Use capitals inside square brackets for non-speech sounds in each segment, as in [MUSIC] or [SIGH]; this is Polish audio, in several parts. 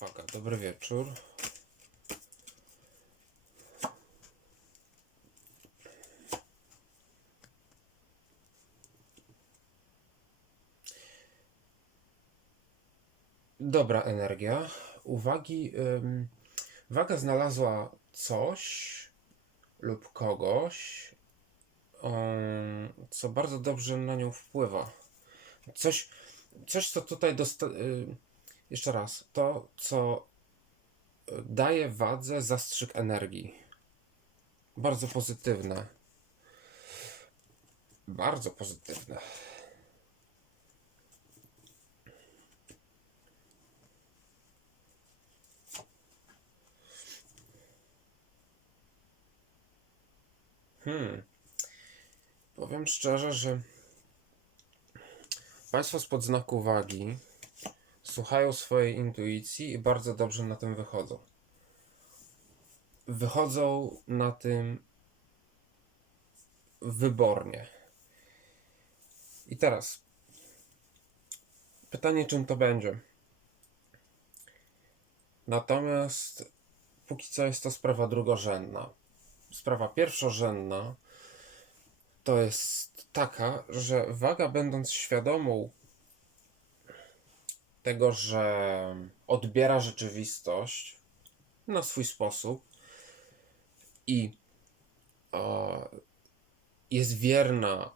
Uwaga, dobry wieczór. Dobra energia. Uwagi. Ym, waga znalazła coś lub kogoś, ym, co bardzo dobrze na nią wpływa. Coś, coś co tutaj dosta... y, jeszcze raz. To, co y, daje wadze zastrzyk energii. Bardzo pozytywne. Bardzo pozytywne. Hmm. Powiem szczerze, że Państwo spod znaku wagi słuchają swojej intuicji i bardzo dobrze na tym wychodzą. Wychodzą na tym wybornie. I teraz pytanie, czym to będzie. Natomiast póki co jest to sprawa drugorzędna. Sprawa pierwszorzędna to jest taka, że waga, będąc świadomą tego, że odbiera rzeczywistość na swój sposób i e, jest wierna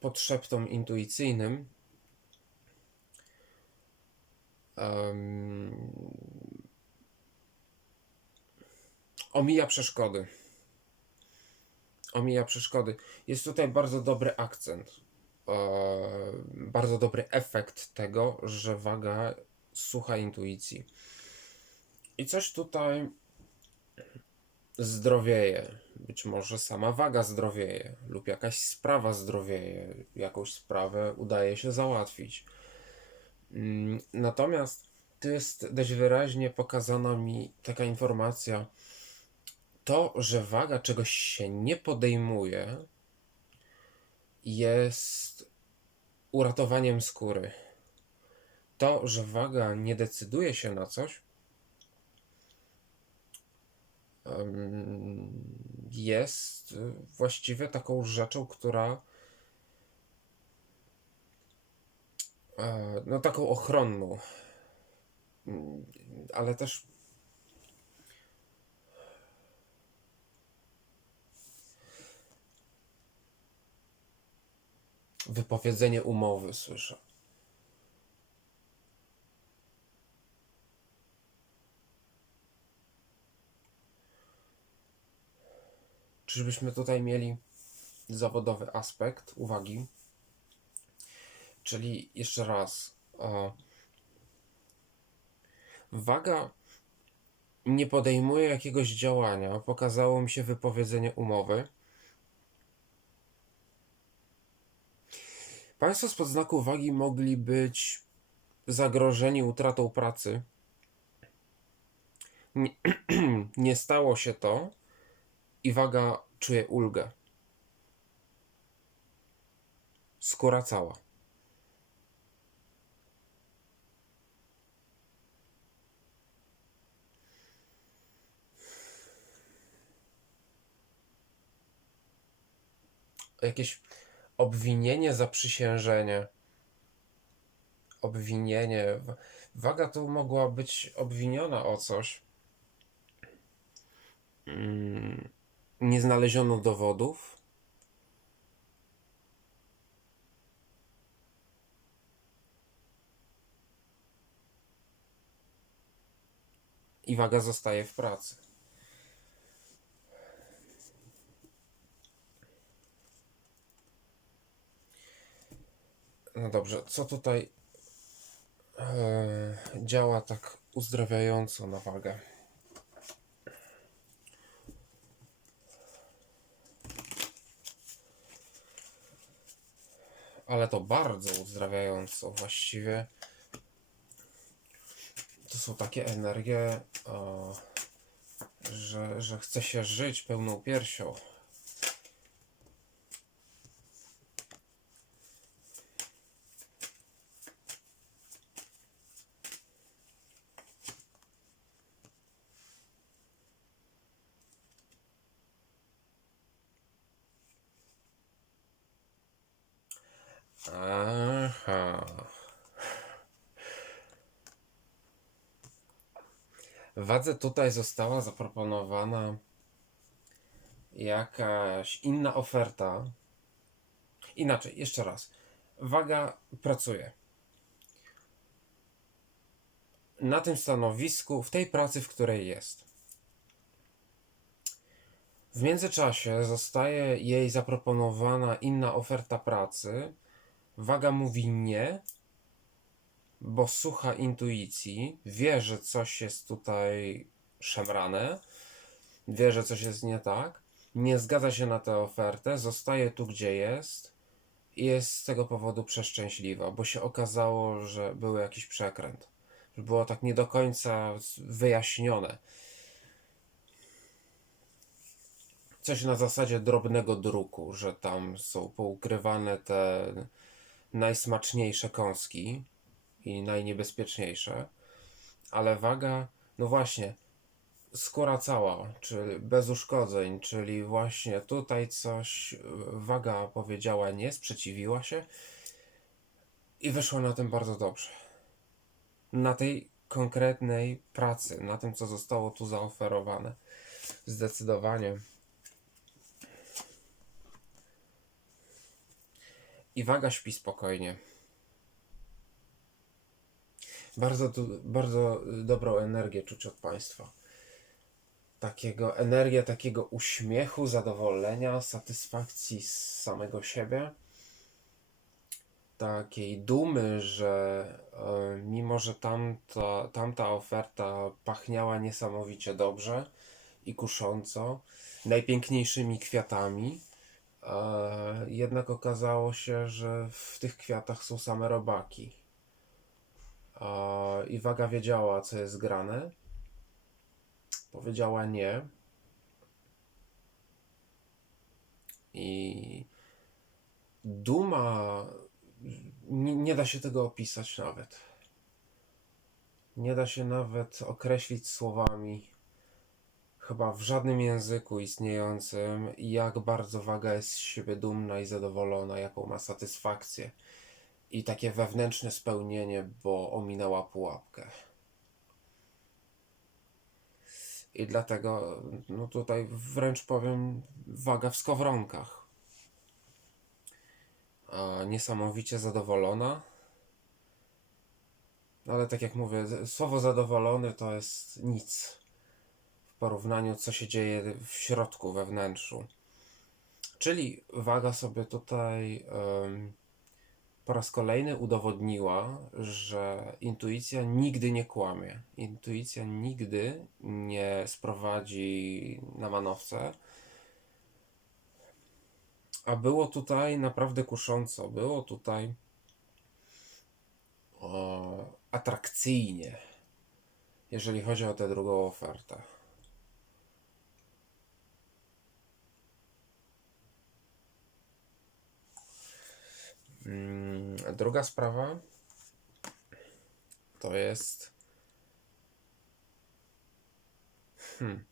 potrzebom intuicyjnym, em, omija przeszkody. Omija przeszkody. Jest tutaj bardzo dobry akcent. E, bardzo dobry efekt tego, że waga słucha intuicji. I coś tutaj zdrowieje. Być może sama waga zdrowieje, lub jakaś sprawa zdrowieje, jakąś sprawę udaje się załatwić. Mm, Natomiast tu jest dość wyraźnie pokazana mi taka informacja, to, że waga czegoś się nie podejmuje, jest uratowaniem skóry. To, że waga nie decyduje się na coś, jest właściwie taką rzeczą, która e, no taką ochronną, Mm, ale też wypowiedzenie umowy słyszę. Czyżbyśmy tutaj mieli zawodowy aspekt uwagi? Czyli jeszcze raz, o, waga nie podejmuje jakiegoś działania. Pokazało mi się wypowiedzenie umowy. Państwo spod znaku wagi mogli być zagrożeni utratą pracy. Nie, [CLEARS THROAT] nie stało się to i waga czuje ulgę. Skóra cała. Jakieś obwinienie, zaprzysiężenie. Obwinienie. Wa- Waga tu mogła być obwiniona o coś. Mm, Nie znaleziono dowodów. I waga zostaje w pracy. No dobrze, co tutaj e, działa tak uzdrawiająco na wagę? Ale to bardzo uzdrawiająco właściwie. To są takie energie, e, że, że chce się żyć pełną piersią. Aha. Wadze tutaj została zaproponowana jakaś inna oferta. Inaczej, jeszcze raz. Waga pracuje. Na tym stanowisku, w tej pracy, w której jest. W międzyczasie zostaje jej zaproponowana inna oferta pracy. Waga mówi nie, bo słucha intuicji, wie, że coś jest tutaj szemrane, wie, że coś jest nie tak, nie zgadza się na tę ofertę, zostaje tu, gdzie jest i jest z tego powodu przeszczęśliwa, bo się okazało, że był jakiś przekręt. Było tak nie do końca wyjaśnione. Coś na zasadzie drobnego druku, że tam są poukrywane te najsmaczniejsze kąski i najniebezpieczniejsze, ale waga, no właśnie, skóra cała, czyli bez uszkodzeń, czyli właśnie tutaj coś waga powiedziała nie, sprzeciwiła się i wyszło na tym bardzo dobrze. Na tej konkretnej pracy, na tym, co zostało tu zaoferowane. Zdecydowanie. I waga śpi spokojnie. Bardzo, bardzo dobrą energię czuć od Państwa. Takiego energię, takiego uśmiechu, zadowolenia, satysfakcji z samego siebie. Takiej dumy, że e, mimo, że tamta, tamta oferta pachniała niesamowicie dobrze i kusząco, najpiękniejszymi kwiatami, jednak okazało się, że w tych kwiatach są same robaki. E, I waga wiedziała, co jest grane. Powiedziała nie. I duma. Nie da się tego opisać nawet. Nie da się nawet określić słowami, chyba w żadnym języku istniejącym, jak bardzo waga jest z siebie dumna i zadowolona, jaką ma satysfakcję i takie wewnętrzne spełnienie, bo ominęła pułapkę. I dlatego, no tutaj wręcz powiem, waga w skowronkach. A niesamowicie zadowolona. Ale tak jak mówię, słowo zadowolony to jest nic porównaniu, co się dzieje w środku, we wnętrzu. Czyli waga sobie tutaj. Um, po raz kolejny udowodniła, że intuicja nigdy nie kłamie. Intuicja nigdy nie sprowadzi na manowce. A było tutaj naprawdę kusząco. Było tutaj o, atrakcyjnie, jeżeli chodzi o tę drugą ofertę. Druga sprawa to jest. Hmm,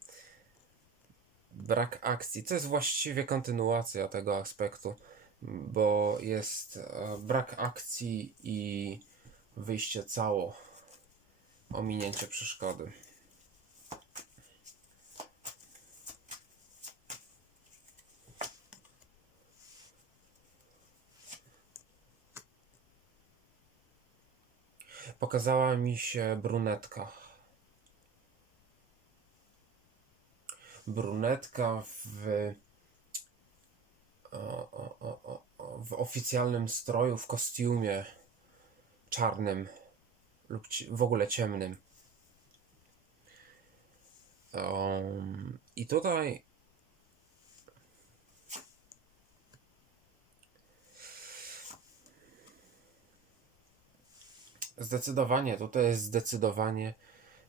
brak akcji. To jest właściwie kontynuacja tego aspektu, bo jest e, brak akcji i wyjście cało, ominięcie przeszkody. Pokazała mi się brunetka. Brunetka w, w oficjalnym stroju, w kostiumie czarnym lub w ogóle ciemnym. Um, I tutaj Zdecydowanie, tutaj jest zdecydowanie,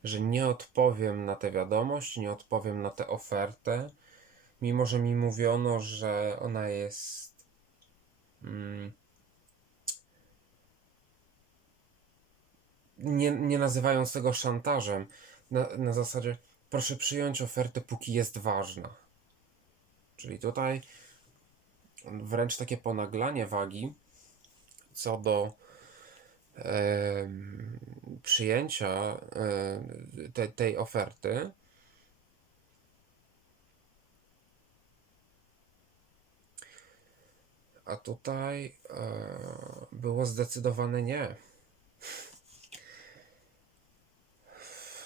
że nie odpowiem na tę wiadomość, nie odpowiem na tę ofertę, mimo że mi mówiono, że ona jest. Mm, nie, nie nazywając tego szantażem, na, na zasadzie proszę przyjąć ofertę, póki jest ważna. Czyli tutaj wręcz takie ponaglanie wagi co do przyjęcia te, tej oferty, a tutaj e, było zdecydowane nie.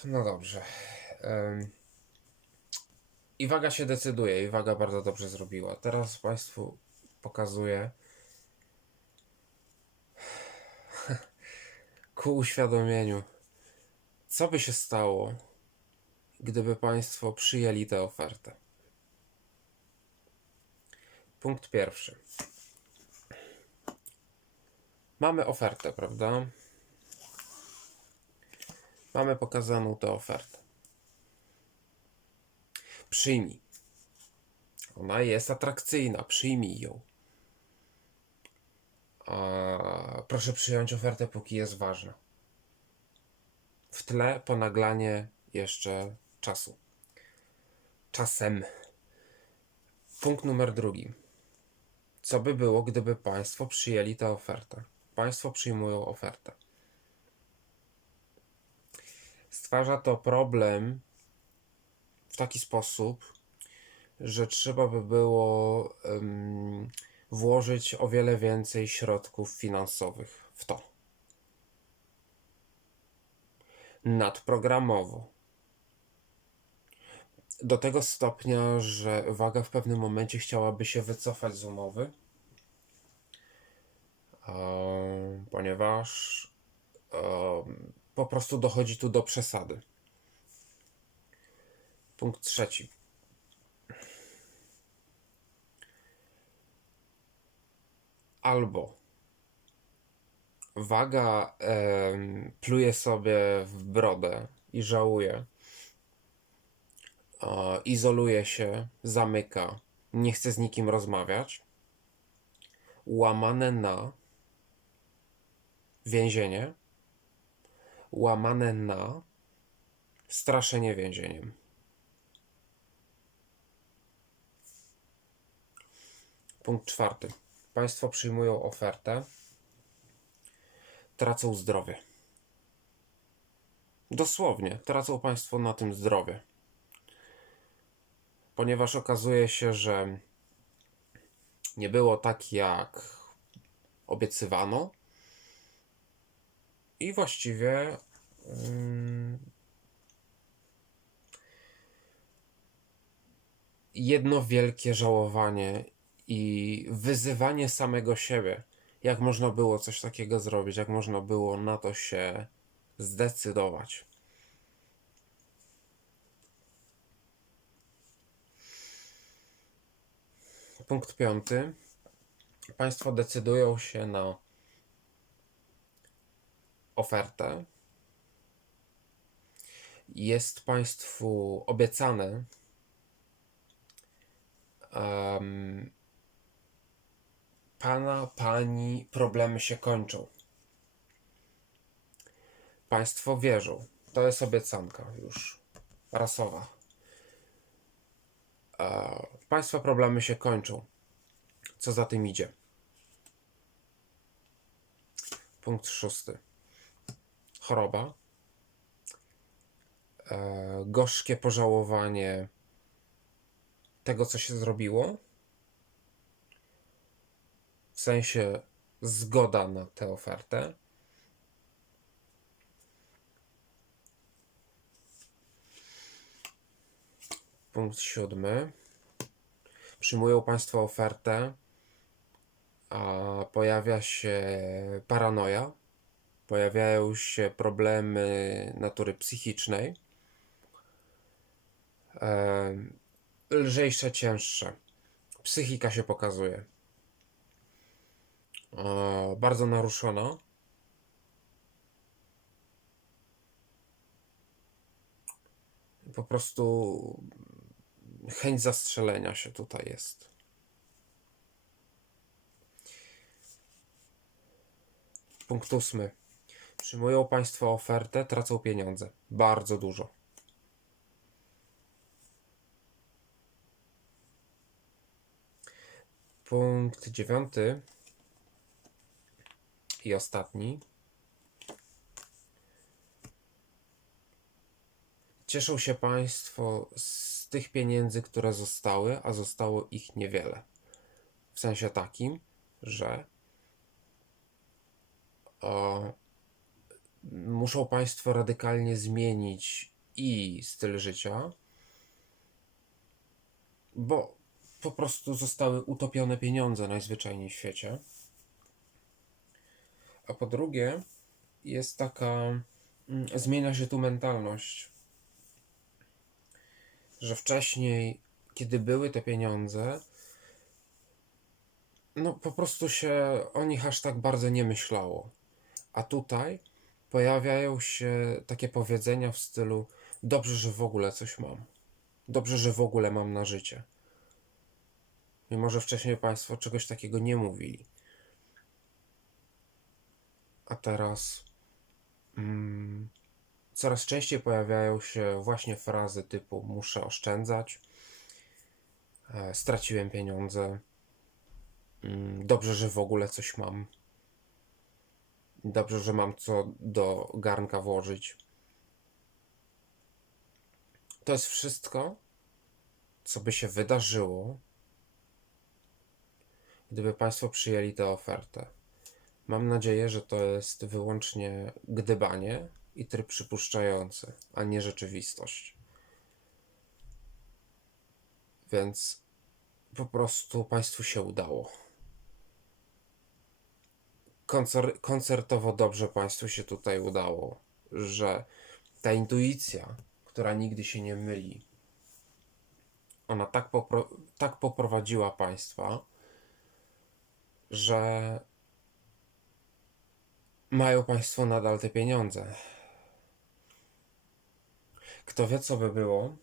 No dobrze. I waga się decyduje, i waga bardzo dobrze zrobiła. Teraz Państwu pokazuję ku uświadomieniu, co by się stało, gdyby Państwo przyjęli tę ofertę. Punkt pierwszy. Mamy ofertę, prawda? Mamy pokazaną tę ofertę. Przyjmij. Ona jest atrakcyjna, przyjmij ją. Proszę przyjąć ofertę, póki jest ważna. W tle ponaglanie jeszcze czasu. Czasem. Punkt numer drugi. Co by było, gdyby Państwo przyjęli tę ofertę? Państwo przyjmują ofertę. Stwarza to problem w taki sposób, że trzeba by było em, włożyć o wiele więcej środków finansowych w to. Nadprogramowo. Do tego stopnia, że waga w pewnym momencie chciałaby się wycofać z umowy, ponieważ po prostu dochodzi tu do przesady. Punkt trzeci. Albo waga em, pluje sobie w brodę i żałuje, e, izoluje się, zamyka, nie chce z nikim rozmawiać, łamane na więzienie, łamane na straszenie więzieniem. Punkt czwarty. Państwo przyjmują ofertę, tracą zdrowie. Dosłownie, tracą Państwo na tym zdrowie. Ponieważ okazuje się, że nie było tak, jak obiecywano, i właściwie mm, jedno wielkie żałowanie i wyzywanie samego siebie. Jak można było coś takiego zrobić? Jak można było na to się zdecydować? Punkt piąty. Państwo decydują się na ofertę. Jest Państwu obiecane em, Pana, Pani problemy się kończą. Państwo wierzą. To jest obiecanka już rasowa. E, państwa problemy się kończą. Co za tym idzie? Punkt szósty choroba, e, gorzkie pożałowanie tego, co się zrobiło, sensie zgoda na tę ofertę. Punkt siódmy. Przyjmują Państwo ofertę, a pojawia się paranoja pojawiają się problemy natury psychicznej, e, lżejsze, cięższe. Psychika się pokazuje. E, bardzo naruszona. Po prostu chęć zastrzelenia się tutaj jest. Punkt ósmy. Przyjmują Państwo ofertę, tracą pieniądze. Bardzo dużo. Punkt dziewiąty. I ostatni. Cieszą się Państwo z tych pieniędzy, które zostały, a zostało ich niewiele. W sensie takim, że o, muszą Państwo radykalnie zmienić i styl życia, bo po prostu zostały utopione pieniądze najzwyczajniej w świecie. A po drugie, jest taka, mm, zmienia się tu mentalność, że wcześniej, kiedy były te pieniądze, no po prostu się o nich aż tak bardzo nie myślało. A tutaj pojawiają się takie powiedzenia w stylu: Dobrze, że w ogóle coś mam. Dobrze, że w ogóle mam na życie. Mimo, że wcześniej Państwo czegoś takiego nie mówili. A teraz mm, coraz częściej pojawiają się właśnie frazy typu: Muszę oszczędzać, e, straciłem pieniądze, mm, dobrze, że w ogóle coś mam. Dobrze, że mam co do garnka włożyć. To jest wszystko, co by się wydarzyło, gdyby Państwo przyjęli tę ofertę. Mam nadzieję, że to jest wyłącznie gdybanie i tryb przypuszczający, a nie rzeczywistość. Więc po prostu Państwu się udało. Koncer koncertowo dobrze Państwu się tutaj udało, że ta intuicja, która nigdy się nie myli, ona tak, popro tak poprowadziła Państwa, że mają Państwo nadal te pieniądze. Kto wie, co by było,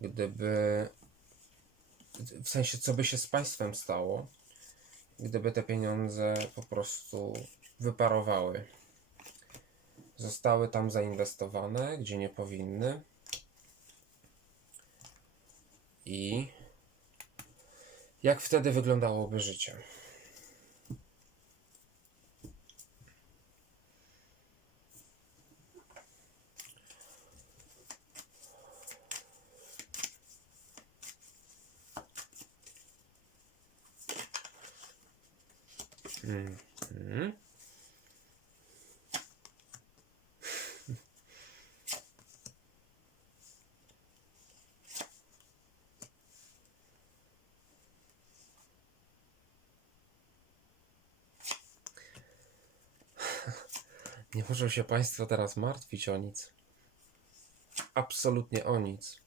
gdyby. W sensie, co by się z Państwem stało, gdyby te pieniądze po prostu wyparowały. Zostały tam zainwestowane, gdzie nie powinny. I jak wtedy wyglądałoby życie? Mhm. Nie muszą się Państwo teraz martwić o nic. Absolutnie o nic.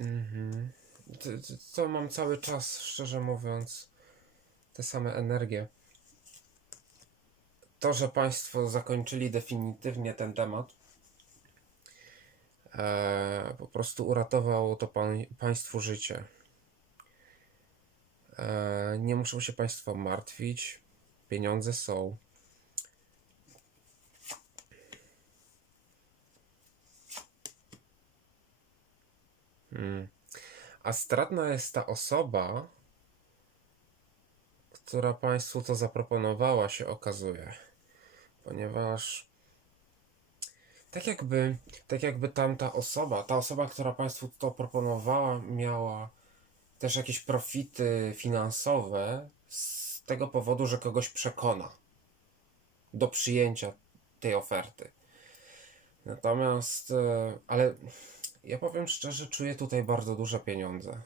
Mhm. To, mam cały czas, szczerze mówiąc, te same energie. To, że Państwo zakończyli definitywnie ten temat, e, po prostu uratowało to Państwu życie. E, nie muszą się Państwo martwić. Pieniądze są. Hmm. A stratna jest ta osoba, która Państwu to zaproponowała, się okazuje. Ponieważ tak jakby, tak jakby tamta osoba, ta osoba, która Państwu to proponowała, miała też jakieś profity finansowe z tego powodu, że kogoś przekona do przyjęcia tej oferty. Natomiast, e, ale ja powiem szczerze, czuję tutaj bardzo duże pieniądze.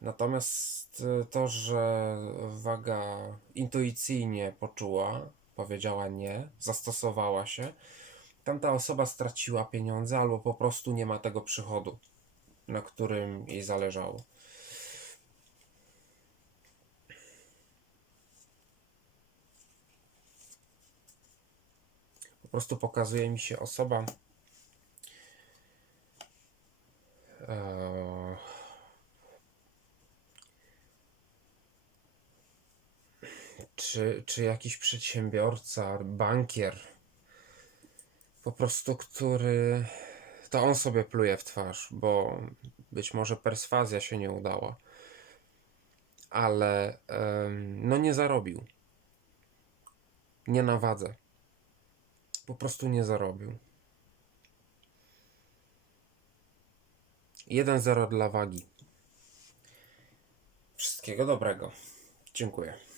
Natomiast e, to, że waga intuicyjnie poczuła, powiedziała nie, zastosowała się, tamta osoba straciła pieniądze albo po prostu nie ma tego przychodu, na którym jej zależało. Po prostu pokazuje mi się osoba, Eee, czy, czy jakiś przedsiębiorca, bankier, po prostu, który to on sobie pluje w twarz, bo być może perswazja się nie udała. Ale no nie zarobił. Nie na wadze. Po prostu nie zarobił. 1-0 dla wagi. Wszystkiego dobrego. Dziękuję.